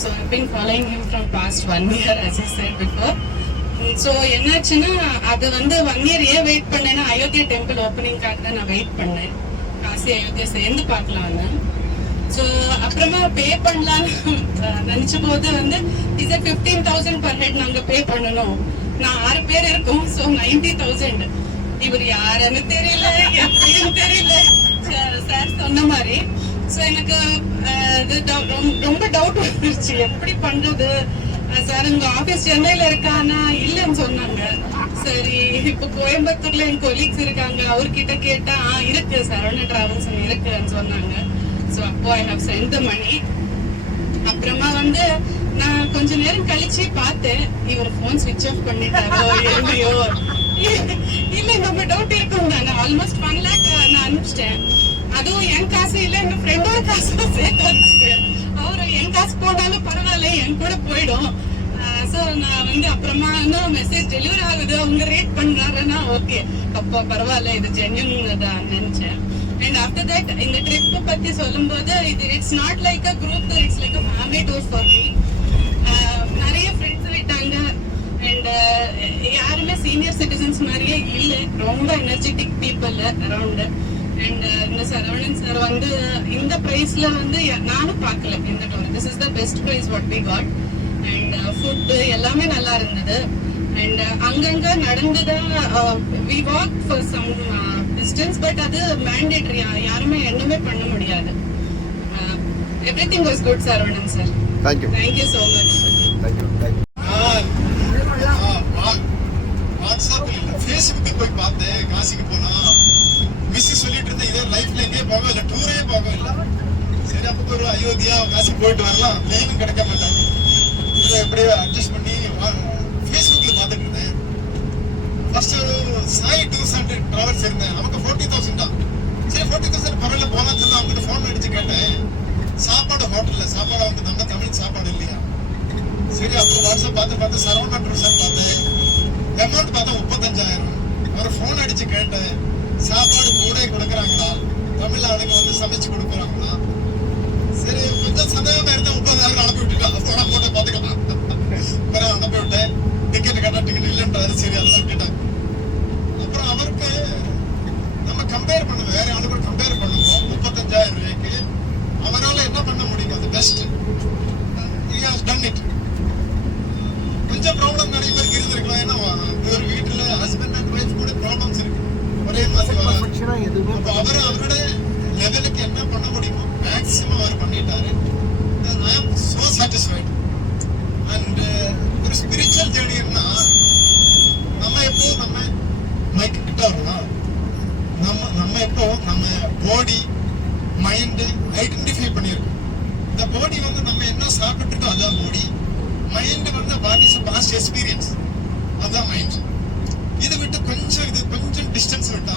So I've been following him from past 1 year, as I said before. So என்னாச்சுன்னா அது வந்து 1 year ஏன் wait பண்ணேன்னா அயோத்தியா டெம்பிள் ஓப்பனிங்காக தான் நான் வெயிட் பண்ணேன். காசி அயோத்தியா சேர்ந்து பார்க்கலான்னு. ஸோ அப்புறமா பே பண்ணலான்னு நினைச்ச போது வந்து இஸ் 15,000 per head நாங்கள் பே பண்ணணும். நான் 6 பேர் இருக்கோம். ஸோ 90,000. இவர் யாருன்னு தெரியல, எப்படின்னு தெரியல. சார் சொன்ன மாதிரி ஸோ எனக்கு ரொம்ப டவுட் வந்துருச்சு, எப்படி பண்றது. சார் உங்க ஆபீஸ் சென்னையில இருக்கானா இல்லைன்னு சொன்னாங்க. சரி, இப்போ கோயம்புத்தூர்ல என் கொலீக்ஸ் இருக்காங்க, அவர்கிட்ட கேட்டா இருக்கு சரவணா டிராவல்ஸ் இருக்குன்னு சொன்னாங்க. ஸோ அப்போ ஐ ஹவ் சென்ட் த மணி. அப்புறமா வந்து நான் கொஞ்ச நேரம் கழிச்சு பார்த்தேன், இவர் போன் ஸ்விட்ச் ஆஃப் பண்ணிட்டாரோ இல்லையோ. இல்ல நம்ம டவுட் இருக்கும் தானே. ஆல்மோஸ்ட் 1 lakh நான் அனுப்பிச்சிட்டேன். அதுவும் என் காசு இல்ல, எங்க ஃப்ரெண்டோட காசு சேர்த்து அனுப்பிச்சிட்டேன். அவரு என் காசு போனாலும் பரவாயில்ல, என் கூட போயிடும். ஸோ நான் வந்து அப்புறமா இன்னும் மெசேஜ் டெலிவரி ஆகுது, அவங்க ரேட் பண்றாருன்னா ஓகே, அப்போ பரவாயில்ல, இது ஜென்யூன் தான் நினைச்சேன். அண்ட் ஆஃப்டர் தட் இந்த ட்ரிப் பத்தி சொல்லும் போது it's not like a group, it's like a family tour for me. நிறைய ஃப்ரெண்ட்ஸ் விட்டாங்க. அண்ட் யாருமே சீனியர் சிட்டிசன்ஸ் மாதிரியே இல்லை, ரொம்ப எனர்ஜெட்டிக் பீப்புள் அரௌண்ட். அண்ட் இந்த சரவணன் சார் வந்து இந்த பிரைஸ்ல வந்து நானும் பார்க்கல இந்த tour. This is the best price what we got. And food எல்லாமே நல்லா இருந்தது. அண்ட் அங்கங்க நடந்துதான் we walk for some distance, but அது மேண்டேட்டரி, யாருமே என்னமே பண்ண முடியாது. Everything was good Saravanan sir. Thank you. Thank you so much. Thank you. Thank you. வாட்ஸ்அப்ல ஃபேஸ்புக்ல போய் பார்த்தேன், காசிக்கு போனா மிஸ் சொல்லிட்டு இருந்தேன், இதே லைஃப்ல எங்கேயே போக இல்லை, டூரே போக இல்லை. சரி, அப்போ ஒரு அயோத்தியா காசி போயிட்டு வரலாம், லீவும் கிடைக்க மாட்டாங்க. இதை எப்படியோ அட்ஜஸ்ட் பண்ணி ஃபேஸ்புக்ல பார்த்துட்டு இருந்தேன். ஃபர்ஸ்ட் ஒரு சாய் டூர்ஸ் அண்ட் டிராவல்ஸ் இருந்தேன், அவங்க 40,000 தான். சரி, 40,000 பரவாயில்ல போலாம் சொன்னா அவங்ககிட்ட ஃபோன் அடிச்சு கேட்டேன். சாப்பாடு ஹோட்டல்ல சாப்பாடு அவங்க நம்ம தமிழ் சாப்பாடு இல்லையா. சரி, அப்போ வாட்ஸ்அப் பார்த்து சரவணா டூர்ஸ் பார்த்தேன். அமௌண்ட் பார்த்தா 35,000. அவரை ஃபோன் அடிச்சு கேட்டேன், சாப்பாடு கூட கொடுக்குறாங்களா, தமிழ் ஆளுங்க வந்து சமைச்சு கொடுக்குறாங்களா. சரி, கொஞ்சம் சந்தேகமா இருந்தா 30,000 அனுப்பி விட்டுட்டா. போன போட்ட பார்த்துக்கலாம். அப்புறம் அனுப்பி விட்டேன். டிக்கெட் கேட்டா டிக்கெட் இல்லைன்றாரு. சரி, அதெல்லாம் விட்டுட்டேன். அப்புறம் அவருக்கு நம்ம கம்பேர் பண்ண வேற ஆளு கூட கம்பேர் பண்ணுவோம். 35,000 ரூபாய்க்கு அவரால் என்ன பண்ண முடியும், அது best. He has done it. கொஞ்சம் ப்ராப்ளம் நிறைய பேருக்கு இருந்திருக்கலாம். ஏன்னா ஒரு வீட்டுல ஹஸ்பண்ட் அண்ட் ஒய்ஃப் கூட ப்ராப்ளம்ஸ் இருக்கு, ஒரே மாதிரி வராது. அப்போ அவர் அவரோட லெவலுக்கு என்ன பண்ண முடியுமோ மேக்ஸிமம் அவர் பண்ணிட்டாரு. ஐ ஆம் சோ சாட்டிஸ்ஃபைட். அண்ட் ஒரு ஸ்பிரிச்சுவல் ஜேர்னின்னா நம்ம எப்போ நம்ம மைக் கிட்ட வரலாம், நம்ம எப்போ நம்ம பாடி மைண்ட் ஐடென்டிஃபை பண்ணியிருக்கோம். இந்த பாடி வந்து நம்ம என்ன சாப்பிட்டுருக்கோம் அதான் பாடி. மைண்ட் வந்து வாட் இஸ் பாஸ்ட் எக்ஸ்பீரியன்ஸ், அதான் மைண்ட். இது விட்டு கொஞ்சம் டிஸ்டன்ஸ் விட்டா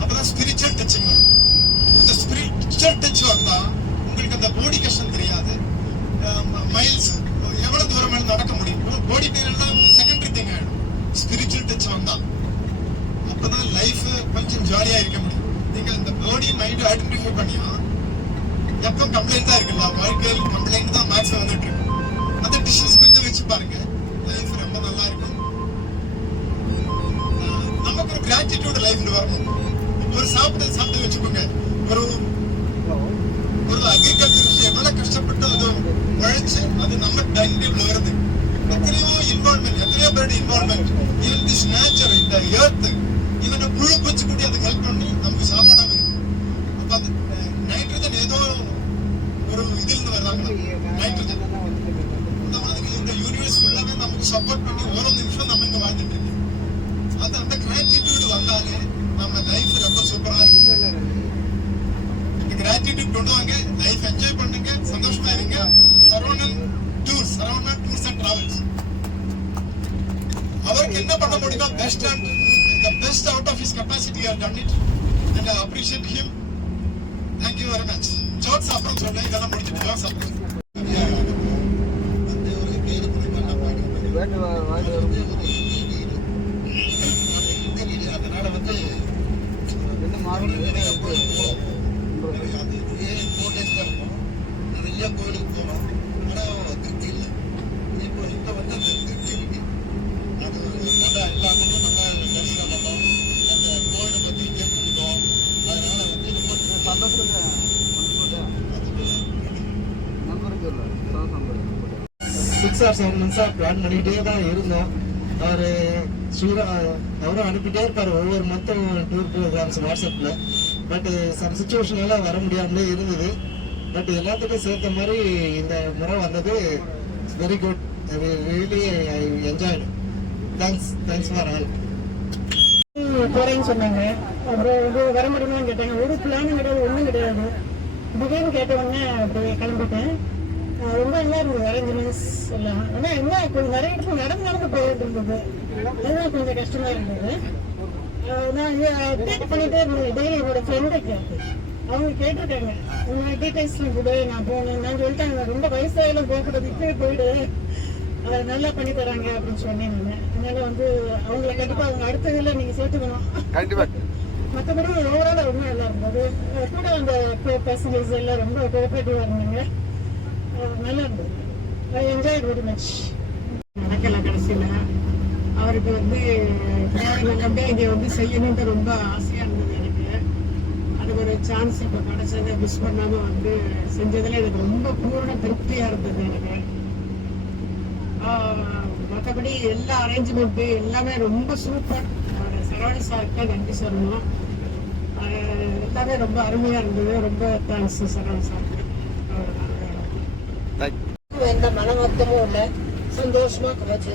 அப்புறம் ஸ்பிரிச்சுவல் டச்சிங் வரும். இந்த ஸ்பிரிச்சுவல் டச் வந்தா உங்களுக்கு அந்த பாடி கஷ்டம் தெரியாது. மைல்ஸ் எவ்வளவு தூரம் மேல நடக்க முடியும். பாடி பேர் எல்லாம் செகண்டரி திங் ஆயிடும். ஸ்பிரிச்சுவல் டச் வந்தா அப்பதான் லைஃப் கொஞ்சம் ஜாலியா இருக்க முடியும். நீங்க இந்த பாடி மைண்ட் ஐடென்டிஃபை பண்ணியா எப்போ கம்ப்ளைண்ட் தான் இருக்குல்ல, வாழ்க்கையில் கம்ப்ளைண்ட் தான் மேக்ஸிமம் வந்துட்டு இருக்கு. அந்த டிஷ்ஷஸ் கொஞ்சம் வச்சு பாருங்க, லைஃப் ரொம்ப நல்லா இருக்கும். நமக்கு ஒரு கிராட்டிடியூட் லைஃப்ல வரணும். ஒரு சாப்பிட்டு வச்சுக்கோங்க, ஒரு அக்ரிகல்ச்சர் எவ்வளவு கஷ்டப்பட்டு அது உழைச்சு அது நம்ம டைம் டேபிள் வருது. எத்தனையோ இன்வால்மெண்ட், எத்தனையோ பேரோட இன்வால்மெண்ட். ஈவன் திஸ் நேச்சர், இந்த எர்த், ஈவன் புழு பூச்சி கூட்டி அதுக்கு ஹெல்ப் பண்ணி நமக்கு சாப்பாடா வருது. அப்ப அது நைட்ரஜன் ஏதோ ஒரு இதில் வர்றாங்க, நைட்ரஜன் அந்த மாதிரி இந்த யூனிவர்ஸ் ஃபுல்லாவே நமக்கு சப்போர்ட் பண்ணி ஒரு நிமிஷம் நம்ம இங்க வாழ்ந்துட்டு இருக்கோம். அது அந்த கிராட்டிடியூட் வந்தாலே நம்ம லைஃப் ரொம்ப சூப்பரா இருக்கும். இந்த கிராட்டிடியூட் கொண்டு வாங்க, லைஃப் என்ஜாய் பண்ணுங்க, சந்தோஷமா இருங்க. சரவணா டூர்ஸ் அண்ட் டிராவல்ஸ் அவருக்கு என்ன பண்ண முடியுமோ best and the best out of his capacity has done it and I appreciate him. Thank you very much. Jokes அப்புறம் சொன்னேன், இதெல்லாம் முடிச்சுட்டு ஜோக்ஸ் அப்புறம் அதனால வந்து நிறைய கோயிலுக்கு போனோம். ஆனால் 6 or 7 months பிளான் பண்ணிகிட்டே தான் இருந்தோம். அவரும் அனுப்பிட்டே இருப்பார் ஒவ்வொரு மந்த்தும் டூர் ப்ரோக்ராம்ஸ் வாட்ஸ்அப்பில். பட் சம் சுச்சுவேஷனால வர முடியாமலே இருந்தது. பட் எல்லாத்துக்கும் சேர்த்த மாதிரி இந்த முறை வந்தது very good. Really I enjoyed. Thanks for all. போறேன்னு சொன்னாங்க. அப்புறம் இது வர முடியுமான்னு கேட்டாங்க. ஒரு பிளானும் கிடையாது, ஒன்றும் கிடையாது. திடீர்னு கேட்ட உடனே அப்படி கிளம்பிட்டேன். ரொம்ப நல்லா இருந்தது அரேஞ்ச்மெண்ட்ஸ் எல்லாம். ஆனால் என்ன கொஞ்சம் நிறைய இடத்துல நடந்து போயிட்டு இருந்தது. அதுதான் கொஞ்சம் கஷ்டமா இருந்தது. நான் அப்டேட் பண்ணிட்டே இருந்தேன் டெய்லி. என்னோட ஃப்ரெண்டுக்கு அவங்க கேட்டிருக்காங்க, உங்க டீட்டெயில்ஸ்லாம் கூட நான் போகணும். நான் சொல்லிட்டாங்க, ரொம்ப வயசாகலாம் போகக்கூடாது, இப்பவே போயிடு, அதை நல்லா பண்ணி தராங்க அப்படின்னு சொன்னேன் நான். அதனால அவங்கள கண்டிப்பா அவங்க அடுத்ததுல நீங்க சேர்த்துக்கணும். மற்றபடி ஓவரால் ரொம்ப நல்லா இருந்தது. கூட அந்த பேசஞ்சர்ஸ் எல்லாம் ரொம்ப கோஆபரேட்டிவா இருந்தாங்க. நல்லா இருந்தது. I enjoy very much. நடக்கல கடைசியில. அவருக்கு நல்லபடியா இங்க செய்யணும்னு ரொம்ப ஆசையா இருந்தது எனக்கு. அதுக்கு ஒரு சான்ஸ் இப்ப கிடைச்சதை மிஸ் பண்ணாம செஞ்சதுல எனக்கு ரொம்ப பூர்ண திருப்தியா இருந்தது எனக்கு. மற்றபடி எல்லா அரேஞ்ச்மெண்ட் எல்லாமே ரொம்ப சூப்பர். சரவண சாருக்கு நன்றி சொல்லணும். எல்லாமே ரொம்ப அருமையா இருந்தது. ரொம்ப தேங்க்ஸ் சரவண சாருக்கு. எந்த மன வருத்தமும் இல்லை, சந்தோஷமா போச்சு.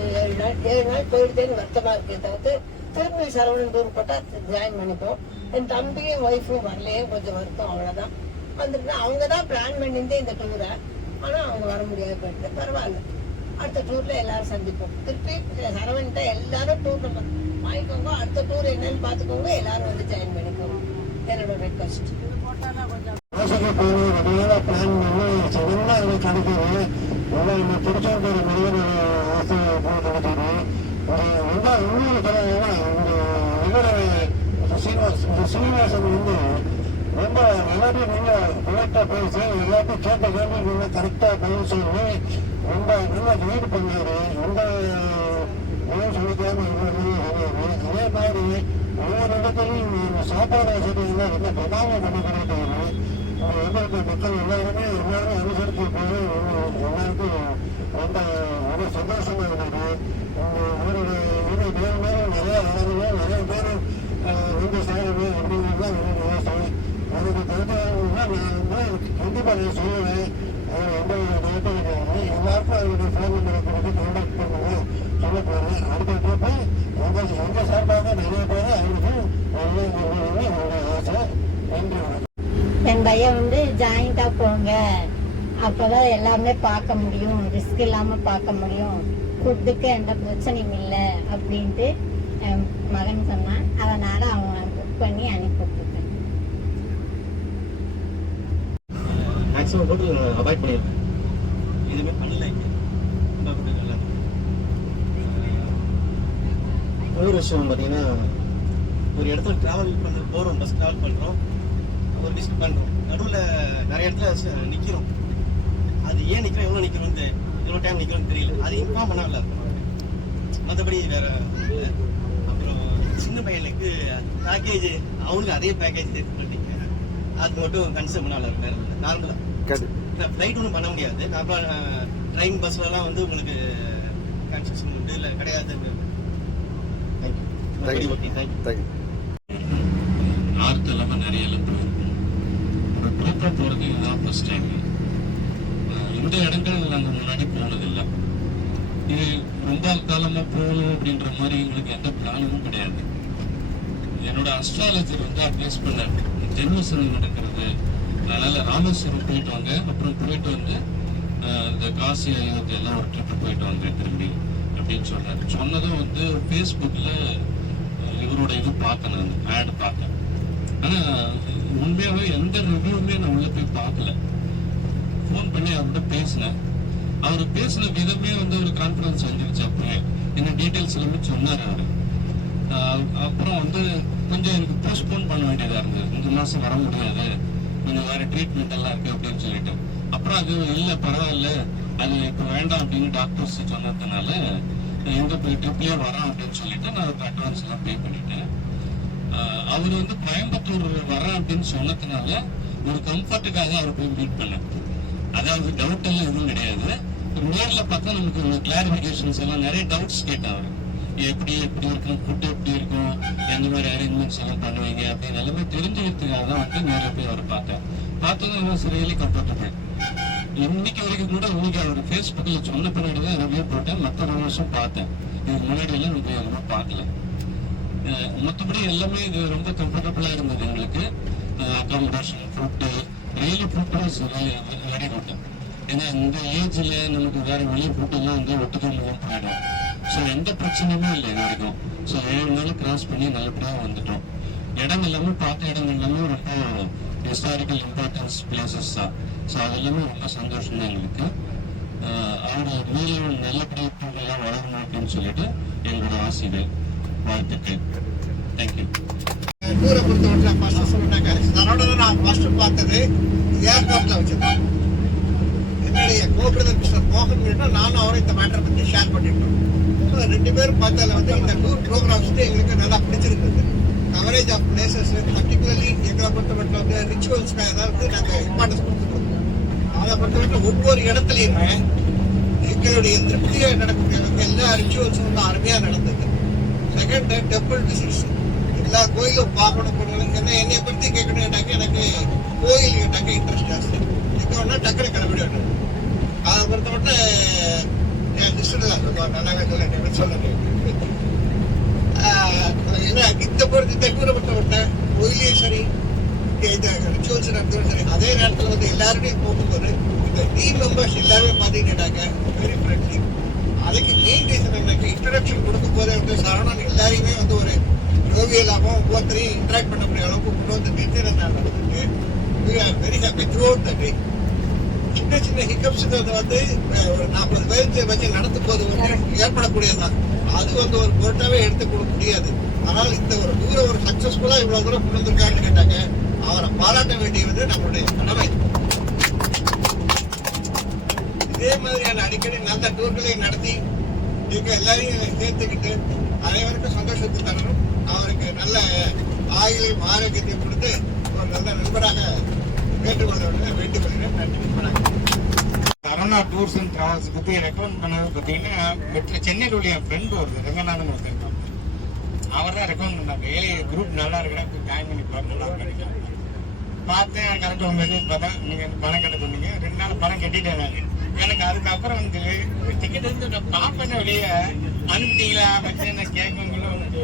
7 நாள் போயிடுதேன்னு வருத்தமா இருக்கே தவிர்த்து திரும்பி சரவணன் டூர் போட்டா ஜாயின் பண்ணிப்போம். என் தம்பியும் ஒய்ஃபும் வரலையே, கொஞ்சம் வருத்தம், அவ்வளவுதான். வந்துட்டு அவங்க தான் பிளான் பண்ணியிருந்தே இந்த டூரை. ஆனா அவங்க வர முடியாது போயிட்டு. பரவாயில்ல, அடுத்த டூர்ல எல்லாரும் சந்திப்போம். திருப்பி சரவன்கிட்ட எல்லாரும் டூர் நம்பர் வாங்கிக்கோங்க, அடுத்த டூர் என்னன்னு பாத்துக்கோங்க, எல்லாரும் ஜாயின் பண்ணிக்கோங்க. என்னோட ரெக்வஸ்ட். பிளான் பண்ணி சடனா எனக்கு கிடைக்கிறது. நம்ம திருச்செந்தூர் முருகன் ஆசை கிடைக்கிறது. சீனிவாசன் ரொம்ப எல்லாத்தையும் நீங்கள் கரெக்டாக பேசி எல்லாத்தையும் கேட்ட கேள்வி நீங்கள் கரெக்டாக பதில் சொல்லி ரொம்ப நல்லா கைடு பண்ணாரு. ரொம்ப சொல்லிக்காம அதே மாதிரி ஒவ்வொரு இடத்துலையும் சாப்பாடு வசதிகள் ரொம்ப பிரதானம் பண்ண கிடைக்கிறது. மக்கள் எல்லாருமே அனுசரித்து போது எல்லாருக்கும் ரொம்ப சந்தோஷமா இருந்தது. மேலும் மேலும் நிறைய வளருங்க, நிறைய பேர் செய்யணும் அப்படிங்கிறதுதான் என்னோட யோசனை. அதுக்கு தெரிஞ்சவங்கன்னா நான் கண்டிப்பாக நான் சொல்லுவேன். எந்த டேட்டும் கிடையாது. எல்லாருக்கும் அவருடைய ஃபோன் நம்பரை கொடுத்து கான்டாக்ட் பண்ணுங்க சொல்ல போகிறேன். அடுத்த ட்ரிப்பு எங்கள் சார்பாக நிறைய பேர் அவருக்கு என்னோட ஆசை. நன்றி. என் பையன் ஜாயிண்டா போங்க, அப்பதான் எல்லாமே பார்க்க முடியும், ரிஸ்க் இல்லாம பார்க்க முடியும், ஃபுட்டுக்கு எந்த பிரச்சனையும் இல்லை அப்படின்ட்டு என் மகன் சொன்னான். அதனால அவன் புக் பண்ணி அனுப்பிவிட்டுருக்கேன். மேக்ஸிமம் போட்டு அவாய்ட் பண்ணியிருக்கேன். எதுவுமே பண்ணல. இன்னொரு விஷயம் பார்த்தீங்கன்னா, ஒரு இடத்துல டிராவல் போகிறோம், பஸ் டிராவல் பண்ணுறோம், ஒரு விசிட் பண்ணுறோம், நடுவில் நிறைய இடத்துல நிற்கிறோம். அது ஏன் நிற்கிறோம், எவ்வளோ நிற்கிறோம், எவ்வளோ டைம் நிற்கிறோம்னு தெரியல. அது இன்ஃபார்ம் பண்ணாமல இருக்கும். மற்றபடி வேற. அப்புறம் சின்ன பையனுக்கு பேக்கேஜ், அவனுக்கு அதே பேக்கேஜ் பண்ணிங்க, அது மட்டும் கன்சிடர் பண்ணாமல இருக்கும். வேற இல்லை. நார்மலாக ஃப்ளைட் ஒன்றும் பண்ண முடியாது. நார்மலாக ட்ரெயின் பஸ்லலாம் உங்களுக்கு கன்செஷன் உண்டு இல்லை கிடையாது. தேங்க்யூ. நார்த் எல்லாம் நிறைய போயிருக்கோம். ஒரு ட்ரிப்பாக போகிறது இதுதான் ஃபர்ஸ்ட் டைம். இந்த இடங்கள் நாங்கள் முன்னாடி போனதில்லை. இது ரொம்ப காலமாக போகணும் அப்படின்ற மாதிரி எங்களுக்கு எந்த பிளானும் கிடையாது. என்னோட அஸ்ட்ராலஜர் அட்வைஸ் பண்ணார், ஜென்மசனம் நடக்கிறது, அதனால ராமேஸ்வரம் போயிட்டு வாங்க, அப்புறம் போயிட்டு இந்த காசி அயோத்தி எல்லாம் ஒரு ட்ரிப்பு போயிட்டு வாங்க திரும்பி அப்படின்னு சொன்னார். சொன்னதும் ஃபேஸ்புக்கில் இவரோட இது பார்த்தேன், நான் ஆட் பார்த்தேன். ஆனால் உண்மையாகவே எந்த ரிவ்யூவுமே நான் உள்ளே போய் பார்க்கல. ஃபோன் பண்ணி அவர்கிட்ட பேசினேன். அவர் பேசின விதமே ஒரு கான்ஃபிடன்ஸ் வந்துருச்சு. அப்பவே என்ன டீட்டெயில்ஸ் எல்லாமே சொன்னார் அவர். அப்புறம் கொஞ்சம் எனக்கு போஸ்ட்போன் பண்ண வேண்டியதாக இருந்தது. இந்த மாதம் வர முடியாது, கொஞ்சம் வேறு ட்ரீட்மெண்ட் எல்லாம் இருக்குது அப்படின்னு சொல்லிட்டு. அப்புறம் அது இல்லை பரவாயில்ல, அது இப்போ வேண்டாம் அப்படின்னு டாக்டர்ஸ் சொன்னதுனால எங்கே போய் ட்ரிப்லேயே வரோம் அப்படின்னு சொல்லிட்டு நான் அவருக்கு அட்வான்ஸ் எல்லாம் பே பண்ணிட்டேன். அவர் கோயம்புத்தூர் வரேன் அப்படின்னு சொன்னதுனால ஒரு கம்ஃபர்ட்டுக்காக அவர் போய் மீட் பண்ணேன். அதாவது டவுட் எல்லாம் எதுவும் கிடையாது. நேர்ல பார்த்தா நமக்கு கிளாரிபிகேஷன்ஸ் எல்லாம் நிறைய டவுட்ஸ் கேட்டாங்க. எப்படி இருக்கும், ஃபுட் எப்படி இருக்கும், எந்த மாதிரி அரேஞ்ச்மெண்ட்ஸ் எல்லாம் பண்ணுவீங்க அப்படின்னு எல்லாமே தெரிஞ்சுக்கிறதுக்காக தான் வந்து நேரில் போய் அவரை பார்த்ததும் ரியலி கம்ஃபர்டபுள். இன்னைக்கு வரைக்கும் கூட இன்னைக்கு அவர் ஃபேஸ்புக்கில் சொன்ன பின்னாடி தான் ரிவ்யூ போட்டேன். மற்ற வருஷம் பார்த்தேன், இதுக்கு முன்னாடி எல்லாம் நம்ம எதுவும் பார்க்கல. மற்றபடி எல்லாமே இது ரொம்ப கம்ஃபர்டபுளாக இருந்தது எங்களுக்கு. Accommodation, food, really food was very good. ஏன்னா இந்த ஏஜில் நமக்கு வேற வெளியே ஃபுட்டெல்லாம் வந்து ஒட்டுக்காமல் போயிடும். ஸோ எந்த பிரச்சனையுமே இல்லை இது வரைக்கும். ஸோ 7 நாள் கிராஸ் பண்ணி நல்லபடியாக வந்துட்டோம். இடம் எல்லாமே பார்த்த இடங்கள் எல்லாமே ரொம்ப ஹிஸ்டாரிக்கல் இம்பார்ட்டன்ஸ் பிளேசஸ் தான். ஸோ அது எல்லாமே ரொம்ப சந்தோஷம் தான் எங்களுக்கு. அவர் மேலும் நல்லபடியாக எல்லாம் வளரணும் அப்படின்னு சொல்லிட்டு எங்களோட ஆசைகள், வாழ்த்துக்கள். தேங்க்யூ. டூரை பொறுத்தவரைக்கும் ஃபர்ஸ்ட் சொல்லிட்டாங்க, சரவணனை நான் ஃபர்ஸ்ட் பார்த்தது ஏர்போர்ட்ல வச்சிருந்தேன். என்னுடைய கோபிரதர் மிஸ்டர் மோகன் கிட்ட நானும் அவரும் இந்த மேட்டரை பற்றி ஷேர் பண்ணிட்டோம். 2 பேரும் பார்த்ததில் வந்து இந்த டூர் ப்ரோக்ராம்ஸ் எங்களுக்கு நல்லா பிடிச்சிருந்தது. கவரேஜ் ஆஃப் பிளேசஸ், பர்டிகுலர்லி எங்களை பொறுத்தவரைக்கும் வந்து ரிச்சுவல்ஸ்க்கு ஏதாவது நாங்கள் இம்பார்ட்டன்ஸ் கொடுத்துருக்கோம். அதை பொறுத்தவரைக்கும் ஒவ்வொரு இடத்துலையுமே எங்களுடைய திருப்தியாக நடக்கக்கூடிய எல்லா ரிச்சுவல்ஸும் வந்து அருமையாக நடந்தது. Second, temple visits. எல்லா கோயிலும் பார்க்கணும் போகணும். என்னை பற்றி கேட்கணும் கேட்டாக்க எனக்கு கோயில் கேட்டாக்க இன்ட்ரெஸ்ட் ஜாஸ்தி. எங்கே ஒன்றா டக்குனு கிளம்பிடுவேன். அதை பொறுத்தவரைக்கும் என் சிஸ்டர் தான் சொல்லுவாங்க, நல்லாவே சொல்லுங்க. ஏன்னா இந்த டூரை பொறுத்தவரைக்கும் கோயிலையும் சரி, இந்த ரிச்சுவல்ஸ் நடத்தும் சரி, அதே நேரத்தில் வந்து எல்லாருமே போகும்போது இந்த டீம் மெம்பர்ஸ் எல்லாருமே பார்த்தீங்கன்னாக்க வெரி ஃப்ரெண்ட்லி. அதுக்கு மெயின் ரீசன் எனக்கு இன்ட்ரடக்ஷன் கொடுக்கும் போதே வந்து சரவணன் எல்லாரையுமே வந்து ஒரு ஜோவியலாகவும் ஒவ்வொருத்தரையும் இன்ட்ராக்ட் பண்ணக்கூடிய அளவுக்கு கொண்டு வந்து நிறுத்தின நடந்துட்டு we are very happy throughout the day. சின்ன சின்ன ஹிக்கப்ஸுங்கிறது வந்து ஒரு 40 பேருக்கு வச்சு நடத்தும் போது வந்து ஏற்படக்கூடியதுதான். அது வந்து ஒரு பொருட்டாவே எடுத்து கொடுக்க முடியாது. ஆனால் இந்த ஒரு டூரை ஒரு சக்சஸ்ஃபுல்லா இவ்வளவு தூரம் கொண்டு வந்திருக்காருன்னு கேட்டாங்க, அவரை பாராட்ட வேண்டியது நம்மளுடைய கடமை. இதே மாதிரியான அடிக்கடி நல்ல டூர்களை நடத்தி இவங்க எல்லாரையும் சேர்த்துக்கிட்டு அனைவருக்கும் சந்தோஷத்தை தரணும். அவருக்கு நல்ல ஆயுளையும் ஆரோக்கியத்தையும் கொடுத்து ஒரு நல்ல நண்பராக கேட்டுக்கொள்ள வேண்டிக் கொள்கிறேன். நன்றி. சரவணா டூர்ஸ் அண்ட் டிராவல்ஸ் பற்றி ரெக்கமெண்ட் பண்ணது பார்த்தீங்கன்னா வீட்டில் சென்னையில் உள்ள என் ஃப்ரெண்டு வருது, ரங்கநாதன் ஒருத்தர். அவர் தான் ரெக்கமெண்ட் பண்ணாங்க. குரூப் நல்லா இருக்கா, ஜாயின் பண்ணி பாரு, நல்லா கிடைக்கும். பார்த்தேன், கரெக்டாக உங்கள் மெசேஜ் பார்த்தேன். நீங்கள் பணம் கட்ட சொன்னீங்க. 2 நாள் பணம் கட்டிட்டேன் நான். எனக்கு அதுக்கப்புறம் வந்து டிக்கெட் வந்து நான் பார்ப்பேன் வெளியே அனுப்பிட்டீங்களா வச்சு நான் கேட்கவங்களும் வந்து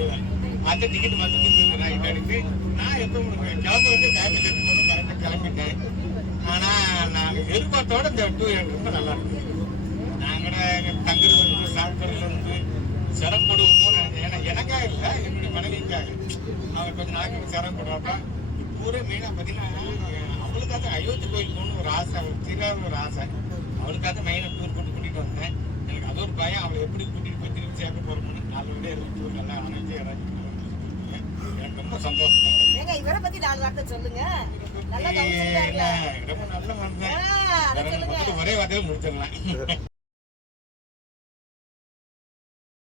அந்த டிக்கெட் வந்து நான் எடுத்து நான் எப்போ கிளம்ப வந்து டைம் செட் போது கரெக்டாக கிளம்பிட்டேன். ஆனால் நான் எதிர்பார்த்தோட இந்த டூர் எனக்கு ரொம்ப நல்லா இருக்கு. நாங்கள் தங்குறது வந்து சாப்பிட்றது வந்து சிரமப்படுவோமோ நினைச்சேன். ஏன்னா எனக்காக இல்லை, என்னுடைய மனைவிக்காக. அவங்க கொஞ்சம் நாளைக்கு சிரமப்படுவாப்பா. டூரே மெயினாக பார்த்தீங்கன்னா அவளுக்காக அயோத்தி கோயில் போகணும்னு ஒரு ஆசை, அவளுக்கு தெரியாத ஒரு ஆசை. அவளுக்காக மெயினாக டூர் கூட்டிகிட்டு வந்தேன். எனக்கு அது ஒரு பயம், அவளை எப்படி கூட்டிகிட்டு போய் திரும்பி சேர்க்க போகிறோம்னு. 4 விட டூர் நல்லா அனைத்து எனக்கு ரொம்ப சந்தோஷம். இவரை பத்தி 4 வார்த்தை சொல்லுங்க. ரொம்ப நல்ல மனுஷன். ஒரே வார்த்தையில முடிச்சிடலாம்.